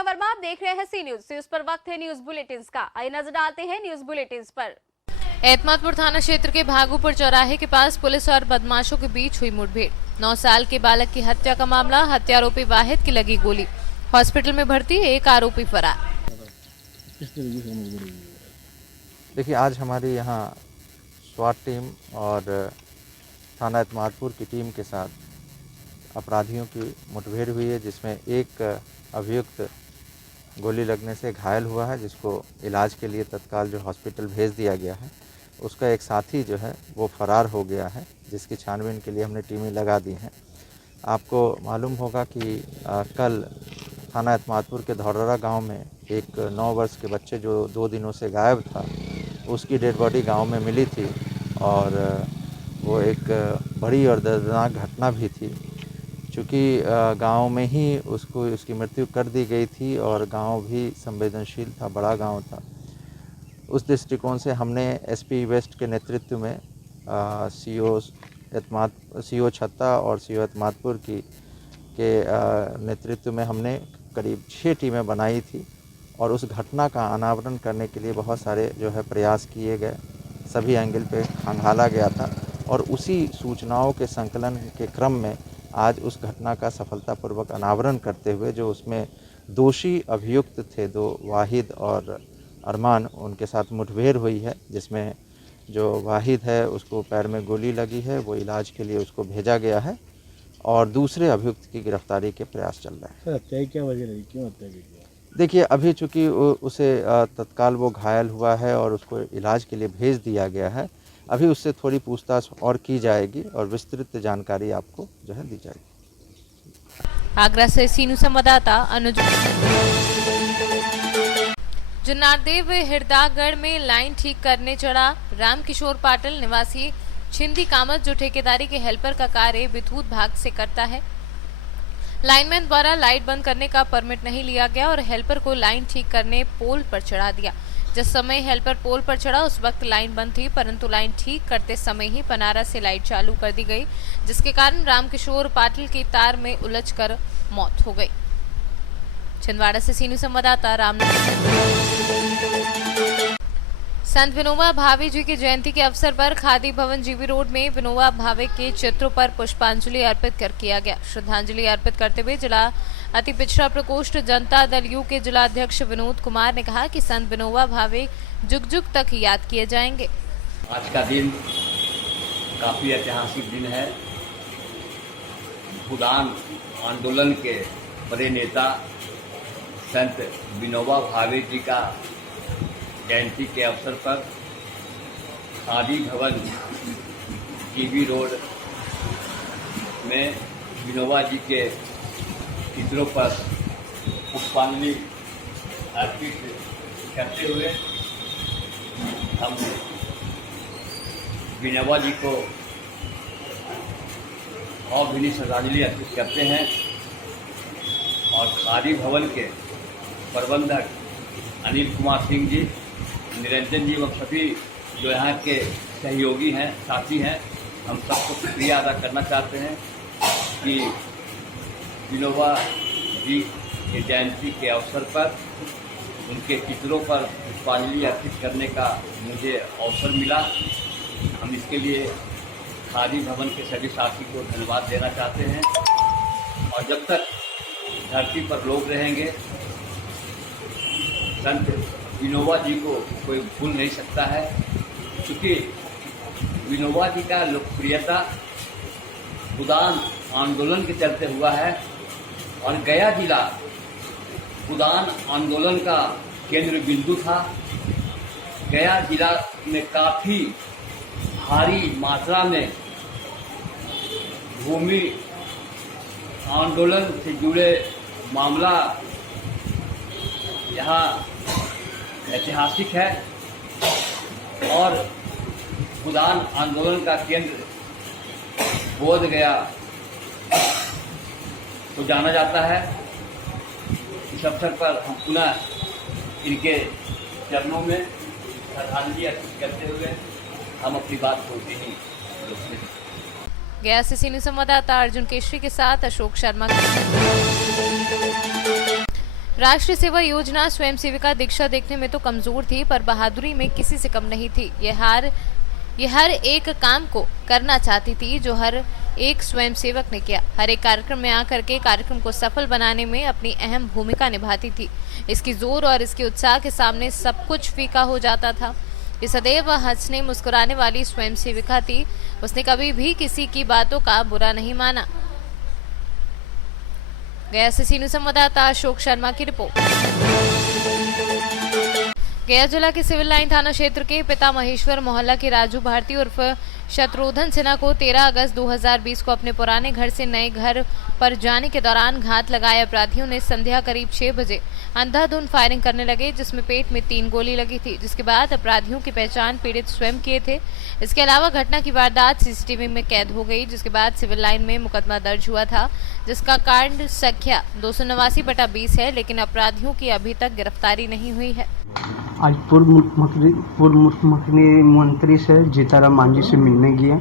अर्पिता वर्मा, आप देख रहे हैं सी न्यूज पर वक्त है न्यूज बुलेटिन का। आइए नजर डालते हैं न्यूज बुलेटिन पर। एतमादपुर थाना क्षेत्र के भागुपुर चौराहे के पास पुलिस और बदमाशों के बीच हुई मुठभेड़। 9 साल के बालक की हत्या का मामला, हत्यारोपी वाहिद की लगी गोली, हॉस्पिटल में भर्ती, एक आरोपी फरार। देखिए, आज हमारी यहाँ स्वाट टीम और थाना एतमादपुर की टीम के साथ अपराधियों की मुठभेड़ हुई है, जिसमें एक अभियुक्त गोली लगने से घायल हुआ है, जिसको इलाज के लिए तत्काल जो हॉस्पिटल भेज दिया गया है। उसका एक साथी जो है वो फरार हो गया है, जिसकी छानबीन के लिए हमने टीमें लगा दी हैं। आपको मालूम होगा कि कल थाना एतमादपुर के धौररा गांव में एक 9 वर्ष के बच्चे जो 2 दिनों से गायब था, उसकी डेड बॉडी गांव में मिली थी और वो एक बड़ी और दर्दनाक घटना भी थी। चूँकि गांव में ही उसकी मृत्यु कर दी गई थी और गांव भी संवेदनशील था, बड़ा गांव था। उस दृष्टिकोण से हमने एसपी वेस्ट के नेतृत्व में सीओ छत्ता और सीओ एतमादपुर के नेतृत्व में हमने करीब 6 टीमें बनाई थी और उस घटना का अनावरण करने के लिए बहुत सारे जो है प्रयास किए गए, सभी एंगल पे खंगाला गया था और उसी सूचनाओं के संकलन के क्रम में आज उस घटना का सफलतापूर्वक अनावरण करते हुए जो उसमें दोषी अभियुक्त थे 2 वाहिद और अरमान, उनके साथ मुठभेड़ हुई है, जिसमें जो वाहिद है उसको पैर में गोली लगी है, वो इलाज के लिए उसको भेजा गया है और दूसरे अभियुक्त की गिरफ्तारी के प्रयास चल रहे हैं। सर, हत्या क्या वजह रही, क्यों हत्या की? देखिए, अभी चूँकि उसे तत्काल वो घायल हुआ है और उसको इलाज के लिए भेज दिया गया है, अभी उससे थोड़ी पूछताछ और की जाएगी और विस्तृत जानकारी आपको जो है दी जाएगी। आगरा से सीनू संवाददाता अनुज। जुन्नारदेव हिरदागढ़ में लाइन ठीक करने चढ़ा रामकिशोर पाटिल निवासी छिंदी कामत, जो ठेकेदारी के हेल्पर का कार्य विद्युत भाग से करता है। लाइनमैन द्वारा लाइट बंद करने का परमिट नहीं लिया गया और हेल्पर को लाइन ठीक करने पोल पर चढ़ा दिया। जिस समय हेल्पर पोल पर चढ़ा उस वक्त लाइन बंद थी, परंतु लाइन ठीक करते समय ही पनारा से लाइट चालू कर दी गई, जिसके कारण रामकिशोर पाटिल की तार में उलझकर मौत हो गई। छिंदवाड़ा से सीनू संवाददाता संत विनोबा भावे जी की जयंती के अवसर पर खादी भवन जीबी रोड में विनोबा भावे के चित्रों पर पुष्पांजलि अर्पित किया गया। श्रद्धांजलि अर्पित करते हुए जिला अति पिछड़ा प्रकोष्ठ जनता दल यू के जिला अध्यक्ष विनोद कुमार ने कहा कि संत विनोबा भावे जुग जुग तक याद किए जाएंगे। आज का दिन काफी ऐतिहासिक दिन है। भूदान आंदोलन के बड़े नेता संत विनोबा भावे जी का जयंती के अवसर पर खादी भवन जीबी रोड में विनोबा जी के चित्रों पर पुष्पांजलि अर्पित करते हुए हम विनोबा जी को भावभीनी श्रद्धांजलि अर्पित करते हैं और खादी भवन के प्रबंधक अनिल कुमार सिंह जी, निरंजन जी व सभी जो यहाँ के सहयोगी हैं, साथी हैं, हम सबको शुक्रिया अदा करना चाहते हैं कि विनोबा जी के जयंती के अवसर पर उनके चित्रों पर पुष्पांजलि अर्पित करने का मुझे अवसर मिला। हम इसके लिए खादी भवन के सभी साथी को धन्यवाद देना चाहते हैं और जब तक धरती पर लोग रहेंगे संत विनोबा जी को कोई भूल नहीं सकता है, क्योंकि विनोबा जी का लोकप्रियता भूदान आंदोलन के चलते हुआ है और गया जिला भूदान आंदोलन का केंद्र बिंदु था। गया जिला में काफ़ी भारी मात्रा में भूमि आंदोलन से जुड़े मामला यहाँ ऐतिहासिक है और भूदान आंदोलन का केंद्र बोध गया तो जाना जाता है। इस अवसर पर हम पुनः इनके चरणों में श्रद्धांजलि अर्पित करते हुए हम अपनी बात बोलते हैं। गया से सीनियर संवाददाता अर्जुन केशरी के साथ अशोक शर्मा। राष्ट्रीय सेवा योजना स्वयं सेविका दीक्षा देखने में तो कमजोर थी, पर बहादुरी में किसी से कम नहीं थी। ये हर एक काम को करना चाहती थी जो हर एक स्वयंसेवक ने किया। हर एक कार्यक्रम में आकर के कार्यक्रम को सफल बनाने में अपनी अहम भूमिका निभाती थी। इसकी जोर और इसके उत्साह के सामने सब कुछ फीका हो जाता था। ये सदैव हंसने मुस्कुराने वाली स्वयंसेविका थी। उसने कभी भी किसी की बातों का बुरा नहीं माना। गया से सीनू संवाददाता अशोक शर्मा की रिपोर्ट। गया जिला के सिविल लाइन थाना क्षेत्र के पिता महेश्वर मोहल्ला के राजू भारती उर्फ शत्रुघ्न सिन्हा को 13 अगस्त 2020 को अपने पुराने घर से नए घर पर जाने के दौरान घात लगाए अपराधियों ने संध्या करीब 6 बजे अंधाधुंध फायरिंग करने लगे, जिसमें पेट में 3 गोली लगी थी, जिसके बाद अपराधियों की पहचान पीड़ित स्वयं किए थे। इसके अलावा घटना की वारदात सीसीटीवी में कैद हो गई, जिसके बाद सिविल लाइन में मुकदमा दर्ज हुआ था, जिसका कांड संख्या 289/20 है, लेकिन अपराधियों की अभी तक गिरफ्तारी नहीं हुई है। आज पूर्व मुख्यमंत्री से जीताराम मांझी से मिलने गए,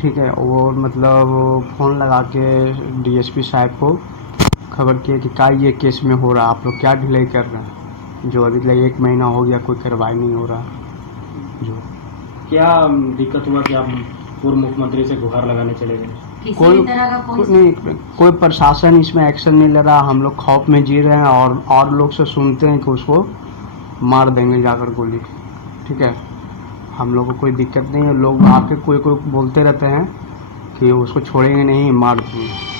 ठीक है। वो मतलब फ़ोन लगा के डीएसपी साहब को खबर किया कि क्या ये केस में हो रहा, आप लोग क्या ढिलाई कर रहे हैं, जो अभी तक 1 महीना हो गया कोई कार्रवाई नहीं हो रहा। जो क्या दिक्कत हुआ कि आप पूर्व मुख्यमंत्री से गुहार लगाने चले गए? कोई प्रशासन इसमें एक्शन नहीं ले रहा। हम लोग खौफ में जी रहे हैं और लोग से सुनते हैं कि उसको मार देंगे जाकर गोली, ठीक है। हम लोग को कोई दिक्कत नहीं है। लोग आके कोई बोलते रहते हैं कि उसको छोड़ेंगे नहीं, मार देंगे।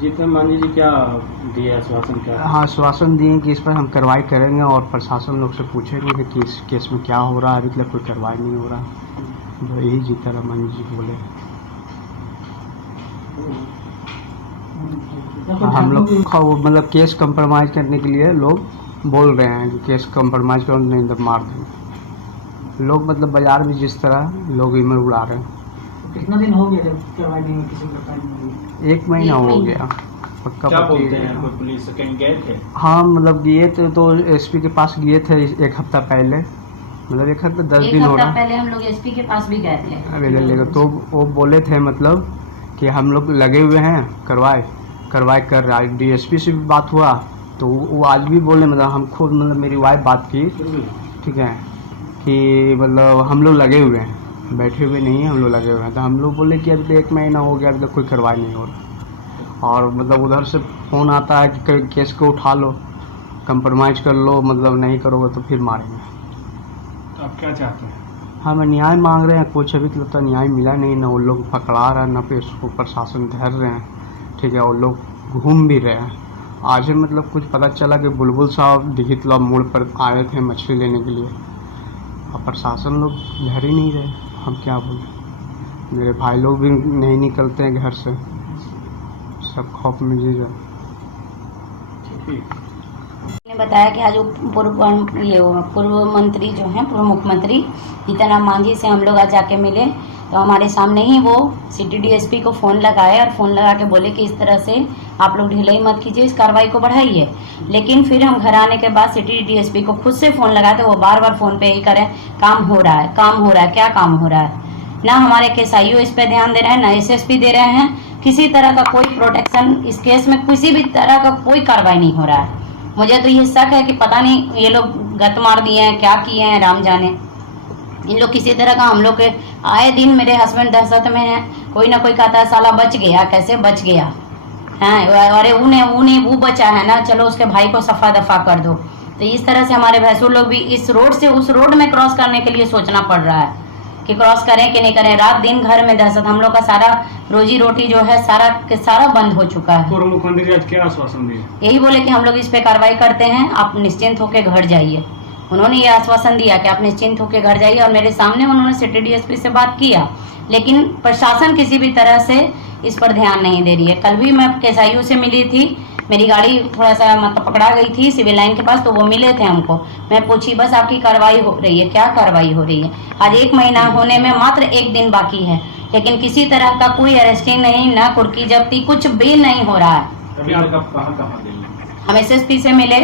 जीतन मांझी जी क्या दिए आश्वासन? क्या? हाँ, आश्वासन दिए कि इस पर हम कार्रवाई करेंगे और प्रशासन लोग से पूछेंगे कि इस केस में क्या हो रहा है। अभी तक कोई कार्रवाई नहीं हो रहा, जो यही जीताराम मांझी जी बोले। हम लोग मतलब केस कंप्रोमाइज़ करने के लिए लोग बोल रहे हैं कि केस कंप्रोमाइज़ करो, नहीं तो मार देंगे। लोग मतलब बाजार में जिस तरह लोग ईमेल उड़ा रहे हैं। कितना दिन हो गया जब कार्रवाई नहीं हुई, किसी प्रकार की? 1 महीना हो गया। क्या बोलते हैं? कोई पुलिस कहीं गए थे? हाँ, मतलब गए थे तो एसपी के पास गए थे 1 हफ्ता पहले, मतलब 1 हफ्ता 10 दिन हो रहा। पहले हम लोग एसपी के पास भी गए थे। अभी तो वो बोले थे मतलब कि हम लोग लगे हुए हैं, कार्रवाई कर रहा है। डीएसपी से भी बात हुआ तो वो आज भी बोले, मतलब हम खुद, मतलब मेरी वाइफ बात की, ठीक है, कि मतलब हम लोग लगे हुए हैं, बैठे हुए नहीं हैं, हम लोग लगे हुए हैं। तो हम लोग बोले कि अभी तो 1 महीना हो गया, अभी तक कोई कार्रवाई नहीं हो रहा। और मतलब उधर से फ़ोन आता है कि केस को उठा लो, कंप्रोमाइज़ कर लो, मतलब नहीं करोगे तो फिर मारेंगे। तो आप क्या चाहते हैं? हम न्याय मांग रहे हैं। कुछ अभी तक तो न्याय मिला नहीं, ना वो लोग पकड़ा रहा है, ना फिर उसको प्रशासन धर रहे हैं, ठीक है। और लोग घूम भी रहे हैं। आज मतलब कुछ पता चला कि बुलबुल साहब दिघितला मोड़ पर आए थे मछली लेने के लिए, और प्रशासन लोग घर ही नहीं रहे। हम क्या बोलें, मेरे भाई लोग भी नहीं निकलते हैं घर से, सब खौफ में जी रहे। ने बताया कि आज पूर्व मंत्री जो हैं, पूर्व मुख्यमंत्री जीतन मांझी से हम लोग आज जाके मिले, तो हमारे सामने ही वो सिटी डीएसपी को फ़ोन लगाए और फ़ोन लगा के बोले कि इस तरह से आप लोग ढिलाई मत कीजिए, इस कार्रवाई को बढ़ाइए। लेकिन फिर हम घर आने के बाद सिटी डीएसपी को खुद से फ़ोन लगाए तो वो बार फ़ोन पे यही करें, काम हो रहा है, काम हो रहा है, क्या काम हो रहा है। ना हमारे केसआईओ इस पर ध्यान दे रहे हैं, ना एसएसपी दे रहे हैं। किसी तरह का कोई प्रोटेक्शन इस केस में, किसी भी तरह का कोई कार्रवाई नहीं हो रहा है। मुझे तो ये शक है कि पता नहीं ये लोग गत मार दिए हैं, क्या किए हैं, राम जाने। इन लोग किसी तरह का, हम लोग के आए दिन मेरे हस्बैंड दहशत में हैं। कोई ना कोई कहता है साला बच गया, कैसे बच गया है, अरे उन्हें वो बचा है ना, चलो उसके भाई को सफा दफा कर दो। तो इस तरह से हमारे भैंसुर लोग भी इस रोड से उस रोड में क्रॉस करने के लिए सोचना पड़ रहा है कि क्रॉस करें कि नहीं करें। रात दिन घर में दहशत। हम लोग का सारा रोजी रोटी जो है सारा बंद हो चुका है। पूर्व मुख्यमंत्री आज क्या आश्वासन दिए? यही बोले कि हम लोग इस पे कार्रवाई करते हैं, आप निश्चिंत होकर घर जाइए। उन्होंने ये आश्वासन दिया कि आप निश्चिंत होकर घर जाइए, और मेरे सामने उन्होंने सिटी डीएसपी से बात किया, लेकिन प्रशासन किसी भी तरह से इस पर ध्यान नहीं दे रही है। कल भी मैं केसआईओ से मिली थी, मेरी गाड़ी थोड़ा सा मतलब पकड़ा गई थी सिविल लाइन के पास, तो वो मिले थे हमको। मैं पूछी बस आपकी कार्रवाई हो रही है, क्या कार्रवाई हो रही है। आज 1 महीना होने में मात्र 1 दिन बाकी है, लेकिन किसी तरह का कोई अरेस्टिंग नहीं, ना कुर्की जब्ती, कुछ भी नहीं हो रहा है। अभी आप कहाँ गए? हम एसएसपी से मिले,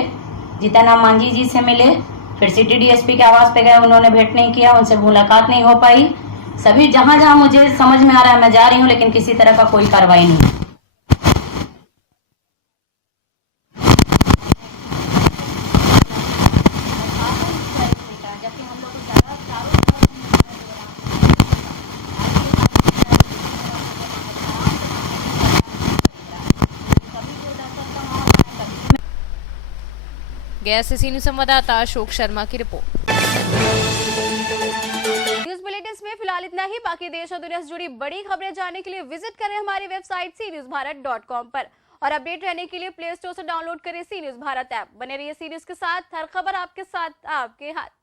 जीतन मांझी जी से मिले, फिर सिटी डीएसपी के आवास पे गए, उन्होंने भेंट नहीं किया, उनसे मुलाकात नहीं हो पाई। सभी जहां मुझे समझ में आ रहा है मैं जा रही हूँ, लेकिन किसी तरह का कोई कार्रवाई नहीं। गया से सी न्यूज संवाददाता अशोक शर्मा की रिपोर्ट। न्यूज बुलेटिन में फिलहाल इतना ही। बाकी देश और दुनिया से जुड़ी बड़ी खबरें जानने के लिए विजिट करें हमारी वेबसाइट cnewsbharat.com पर और अपडेट रहने के लिए प्ले स्टोर से डाउनलोड करें सी न्यूज भारत ऐप। बने रहिए सी न्यूज के साथ, हर खबर आपके साथ आपके हाथ।